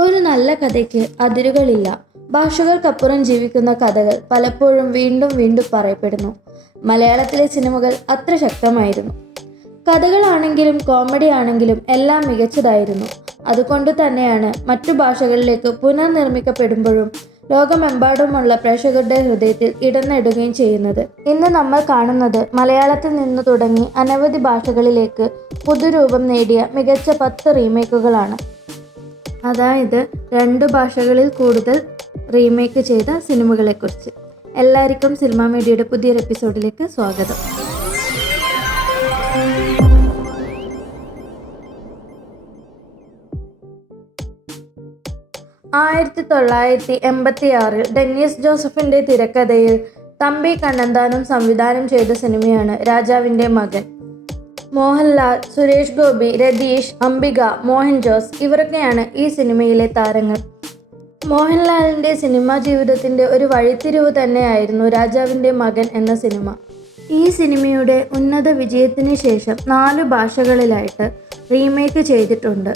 ഒരു നല്ല കഥയ്ക്ക് അതിരുകളില്ല. ഭാഷകൾക്കപ്പുറം ജീവിക്കുന്ന കഥകൾ പലപ്പോഴും വീണ്ടും വീണ്ടും പറയപ്പെടുന്നു. മലയാളത്തിലെ സിനിമകൾ അത്ര ശക്തമായിരുന്നു. കഥകളാണെങ്കിലും കോമഡി ആണെങ്കിലും എല്ലാം മികച്ചതായിരുന്നു. അതുകൊണ്ട് തന്നെയാണ് മറ്റു ഭാഷകളിലേക്ക് പുനർനിർമ്മിക്കപ്പെടുമ്പോഴും ലോകമെമ്പാടുമുള്ള പ്രേക്ഷകരുടെ ഹൃദയത്തിൽ ഇടം നേടുകയും ചെയ്യുന്നത്. ഇന്ന് നമ്മൾ കാണുന്നത് മലയാളത്തിൽ നിന്ന് തുടങ്ങി അനവധി ഭാഷകളിലേക്ക് പുതുരൂപം നേടിയ മികച്ച പത്ത് റീമേക്കുകളാണ്. അതായത് രണ്ട് ഭാഷകളിൽ കൂടുതൽ റീമേക്ക് ചെയ്ത സിനിമകളെക്കുറിച്ച്. എല്ലാവർക്കും സിനിമ മീഡിയയുടെ പുതിയൊരു എപ്പിസോഡിലേക്ക് സ്വാഗതം. ആയിരത്തി തൊള്ളായിരത്തി എൺപത്തി ആറിൽ ഡെന്നീസ് ജോസഫിന്റെ തിരക്കഥയിൽ തമ്പി കണ്ണന്താനം സംവിധാനം ചെയ്ത സിനിമയാണ് രാജാവിന്റെ മകൻ. മോഹൻലാൽ സുരേഷ് ഗോപി രതീഷ് അംബിക മോഹൻ ജോസ് ഇവരൊക്കെയാണ് ഈ സിനിമയിലെ താരങ്ങൾ. മോഹൻലാലിന്റെ സിനിമാ ജീവിതത്തിന്റെ ഒരു വഴിത്തിരിവ് തന്നെയായിരുന്നു രാജാവിന്റെ മകൻ എന്ന സിനിമ. ഈ സിനിമയുടെ ഉന്നത വിജയത്തിന് ശേഷം നാല് ഭാഷകളിലായിട്ട് റീമേക്ക് ചെയ്തിട്ടുണ്ട്.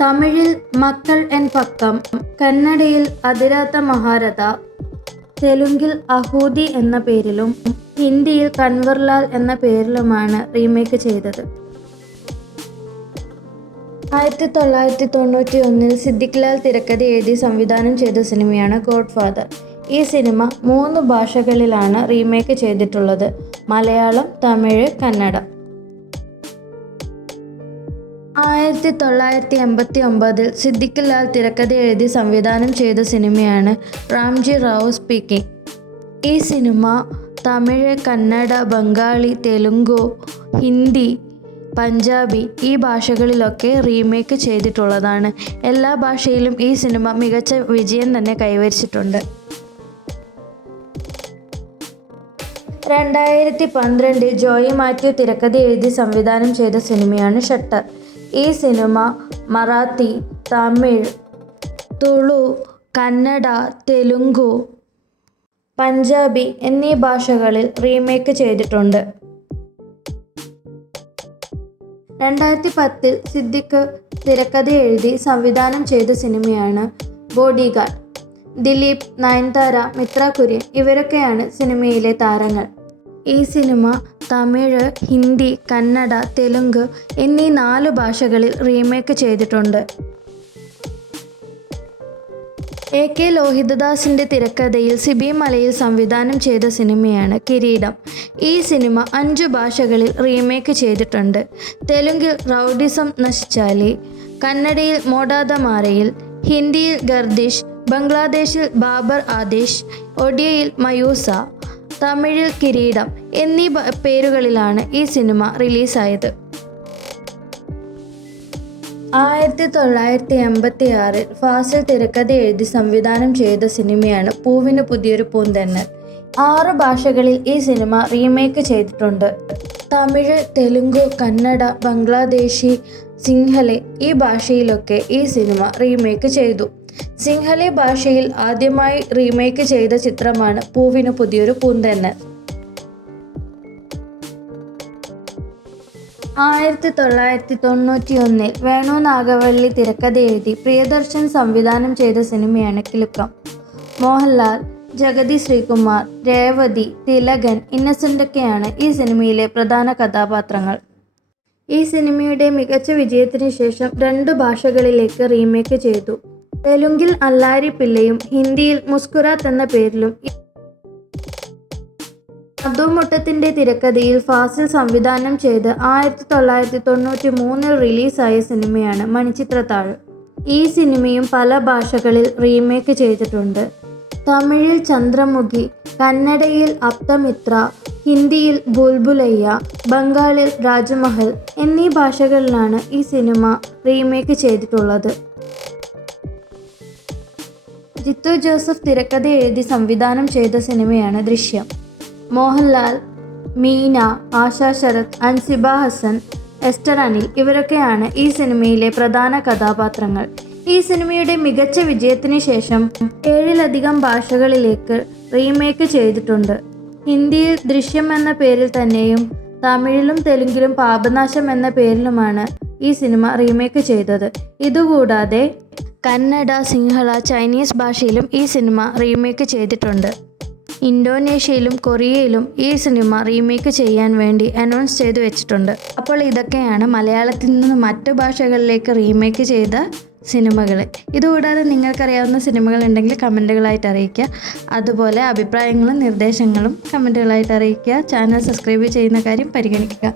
തമിഴിൽ മക്കൾ എൻ പക്കം കന്നഡയിൽ അതിരാത്ത മഹാരഥ തെലുങ്കിൽ അഹൂതി എന്ന പേരിലും ഹിന്ദിയിൽ കൻവർലാൽ എന്ന പേരിലുമാണ് റീമേക്ക് ചെയ്തത്. ആയിരത്തി തൊള്ളായിരത്തി തൊണ്ണൂറ്റി ഒന്നിൽ സിദ്ദിഖ് ലാൽ തിരക്കഥ എഴുതി സംവിധാനം ചെയ്ത സിനിമയാണ് ഗോഡ് ഫാദർ ഈ സിനിമ മൂന്ന് ഭാഷകളിലാണ് റീമേക്ക് ചെയ്തിട്ടുള്ളത്. മലയാളം തമിഴ് കന്നഡ. ആയിരത്തി തൊള്ളായിരത്തി എൺപത്തി ഒമ്പതിൽ സിദ്ദിഖ് ലാൽ തിരക്കഥ എഴുതി സംവിധാനം ചെയ്ത സിനിമയാണ് റാംജി റാവു സ്പീക്കിംഗ്. ഈ സിനിമ തമിഴ് കന്നഡ ബംഗാളി തെലുങ്കു ഹിന്ദി പഞ്ചാബി ഈ ഭാഷകളിലൊക്കെ റീമേക്ക് ചെയ്തിട്ടുള്ളതാണ്. എല്ലാ ഭാഷയിലും ഈ സിനിമ മികച്ച വിജയം തന്നെ കൈവരിച്ചിട്ടുണ്ട്. രണ്ടായിരത്തി പന്ത്രണ്ടിൽ ജോയി മാത്യു തിരക്കഥ എഴുതി സംവിധാനം ചെയ്ത സിനിമയാണ് ഷട്ടർ. ഈ സിനിമ മറാത്തി തമിഴ് തുളു കന്നഡ തെലുങ്കു പഞ്ചാബി എന്നീ ഭാഷകളിൽ റീമേക്ക് ചെയ്തിട്ടുണ്ട്. രണ്ടായിരത്തി പത്തിൽ സിദ്ദിഖ് തിരക്കഥ എഴുതി സംവിധാനം ചെയ്ത സിനിമയാണ് ബോഡിഗാർഡ്. ദിലീപ് നയൻതാര മിത്ര കുര്യൻ ഇവരൊക്കെയാണ് സിനിമയിലെ താരങ്ങൾ. ഈ സിനിമ തമിഴ് ഹിന്ദി കന്നഡ തെലുങ്ക് എന്നീ നാല് ഭാഷകളിൽ റീമേക്ക് ചെയ്തിട്ടുണ്ട്. എ കെ ലോഹിതദാസിന്റെ തിരക്കഥയിൽ സിബി മലയിൽ സംവിധാനം ചെയ്ത സിനിമയാണ് കിരീടം. ഈ സിനിമ അഞ്ചു ഭാഷകളിൽ റീമേക്ക് ചെയ്തിട്ടുണ്ട്. തെലുങ്കിൽ റൗഡിസം നശിച്ചാലി കന്നഡയിൽ മോഡാദ മാരയിൽ ഹിന്ദിയിൽ ഗർദിഷ് ബംഗ്ലാദേശിൽ ബാബർ ആദേശ് ഒഡിയയിൽ മയൂസ തമിഴിൽ കിരീടം എന്നീ പേരുകളിലാണ് ഈ സിനിമ റിലീസായത്. ആയിരത്തി തൊള്ളായിരത്തി എൺപത്തി ആറിൽ ഫാസിൽ തിരക്കഥ എഴുതി സംവിധാനം ചെയ്ത സിനിമയാണ് പൂവിന് പുതിയൊരു പൂന്തെന്നൽ ആറ് ഭാഷകളിൽ ഈ സിനിമ റീമേക്ക് ചെയ്തിട്ടുണ്ട്. തമിഴ് തെലുങ്ക് കന്നഡ ബംഗ്ലാദേശി സിംഹലെ ഈ ഭാഷയിലൊക്കെ ഈ സിനിമ റീമേക്ക് ചെയ്തു. സിംഹലെ ഭാഷയിൽ ആദ്യമായി റീമേക്ക് ചെയ്ത ചിത്രമാണ് പൂവിനു പുതിയൊരു പൂന്തെന്ന് ആയിരത്തി തൊള്ളായിരത്തി തൊണ്ണൂറ്റി ഒന്നിൽ വേണു നാഗവള്ളി തിരക്കഥ എഴുതി പ്രിയദർശൻ സംവിധാനം ചെയ്ത സിനിമയാണ് കിലുക്കം. മോഹൻലാൽ ജഗതി ശ്രീകുമാർ രേവതി തിലകൻ ഇന്നസെന്റൊക്കെയാണ് ഈ സിനിമയിലെ പ്രധാന കഥാപാത്രങ്ങൾ. ഈ സിനിമയുടെ മികച്ച വിജയത്തിന് ശേഷം രണ്ട് ഭാഷകളിലേക്ക് റീമേക്ക് ചെയ്തു. തെലുങ്കിൽ അല്ലാരി പിള്ളയും ഹിന്ദിയിൽ മുസ്കുരാത്ത് എന്ന പേരിലും അതുമുട്ടത്തിന്റെ തിരക്കഥയിൽ ഫാസിൽ സംവിധാനം ചെയ്ത് ആയിരത്തി തൊള്ളായിരത്തി തൊണ്ണൂറ്റി മൂന്നിൽ റിലീസായ സിനിമയാണ് മണിച്ചിത്രത്താഴ്. ഈ സിനിമയും പല ഭാഷകളിൽ റീമേക്ക് ചെയ്തിട്ടുണ്ട്. തമിഴിൽ ചന്ദ്രമുഖി കന്നഡയിൽ അപ്തമിത്ര ഹിന്ദിയിൽ ബുൽബുലയ്യ ബംഗാളിൽ രാജമഹൽ എന്നീ ഭാഷകളിലാണ് ഈ സിനിമ റീമേക്ക് ചെയ്തിട്ടുള്ളത്. ജിത്തു ജോസഫ് തിരക്കഥ എഴുതി സംവിധാനം ചെയ്ത സിനിമയാണ് ദൃശ്യം. മോഹൻലാൽ മീന ആശാ ശരത് അൻസിബ ഹസൻ എസ്റ്റർ അനിൽ ഇവരൊക്കെയാണ് ഈ സിനിമയിലെ പ്രധാന കഥാപാത്രങ്ങൾ. ഈ സിനിമയുടെ മികച്ച വിജയത്തിന് ശേഷം ഏഴിലധികം ഭാഷകളിലേക്ക് റീമേക്ക് ചെയ്തിട്ടുണ്ട്. ഹിന്ദിയിൽ ദൃശ്യം എന്ന പേരിൽ തന്നെയും തമിഴിലും തെലുങ്കിലും പാപനാശം എന്ന പേരിലുമാണ് ഈ സിനിമ റീമേക്ക് ചെയ്തത്. ഇതുകൂടാതെ കന്നഡ സിംഹള ചൈനീസ് ഭാഷയിലും ഈ സിനിമ റീമേക്ക് ചെയ്തിട്ടുണ്ട്. ഇന്തോനേഷ്യയിലും കൊറിയയിലും ഈ സിനിമ റീമേക്ക് ചെയ്യാൻ വേണ്ടി അനൗൺസ് ചെയ്തു വെച്ചിട്ടുണ്ട്. അപ്പോൾ ഇതൊക്കെയാണ് മലയാളത്തിൽ നിന്ന് മറ്റു ഭാഷകളിലേക്ക് റീമേക്ക് ചെയ്ത സിനിമകൾ ഇതുകൂടാതെ നിങ്ങൾക്കറിയാവുന്ന സിനിമകൾ ഉണ്ടെങ്കിൽ കമന്റുകളായിട്ട് അറിയിക്കുക. അതുപോലെ അഭിപ്രായങ്ങളും നിർദ്ദേശങ്ങളും കമന്റുകളായിട്ട് അറിയിക്കുക. ചാനൽ സബ്സ്ക്രൈബ് ചെയ്യുന്ന കാര്യം പരിഗണിക്കുക.